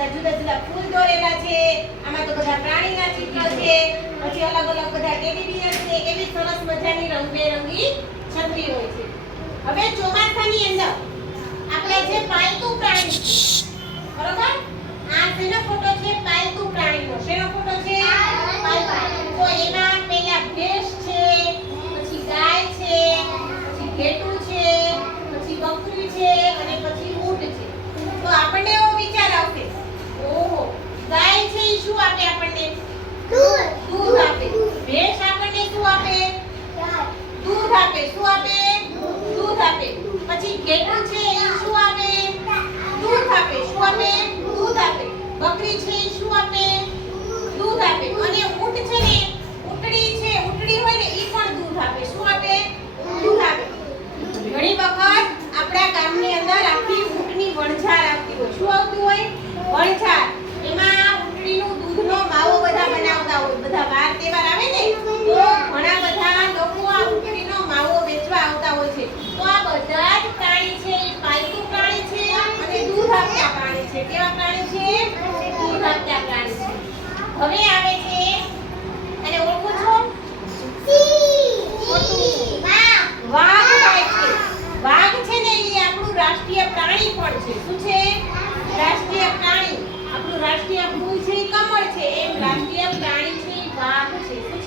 બધા જુદા જુદા ફૂલ દોરેલા છે. આમાં તો બધા પ્રાણીના ચિત્ર છે. પછી અલગ અલગ બધા ટેડી છે. એવી સરસ મજાની રંગબેરંગી છત્રી હોય છે. હવે ચોમાસાની અંદર આપણે જે પાલતુ પ્રાણી બરોબર આ શેનો ફોટો છે પાલતુ પ્રાણીનો શેનો ફોટો છે પાલતુ તો એમાં પહેલા ભેંસ છે પછી ગાય છે પછી ઘેટું છે પછી બકરી છે અને પછી ઊંટ છે તો આપણને એવો વિચાર આવશે ઓહો ગાય છે એ શું આપે આપણને દૂધ આપે ભેંસ આપણને શું આપે દૂધ આપે? શું આપે? દૂધ આપે? પછી ઘેટું છે એ શું આપે? દૂધ આપે. શું આપે? દૂધ આપે. બકરી છે એ શું આપે? દૂધ આપે. અને ઊંટ છે ને ઊંટડી છે ઊંટડી હોય ને એ પણ દૂધ આપે. શું આપે? દૂધ આપે. ઘણી વખત આપણા ગામની અંદર આખી ઊંટની વણઝાર આવતી હોય. શું આવતું હોય? વણઝાર વાઘ છે. ને આપણું રાષ્ટ્રીય પ્રાણી પણ છે. શું છે? રાષ્ટ્રીય પ્રાણી. આપણું રાષ્ટ્રીય ફૂલ છે કમળ છે. એમ રાષ્ટ્રીય પ્રાણી છે વાઘ છે.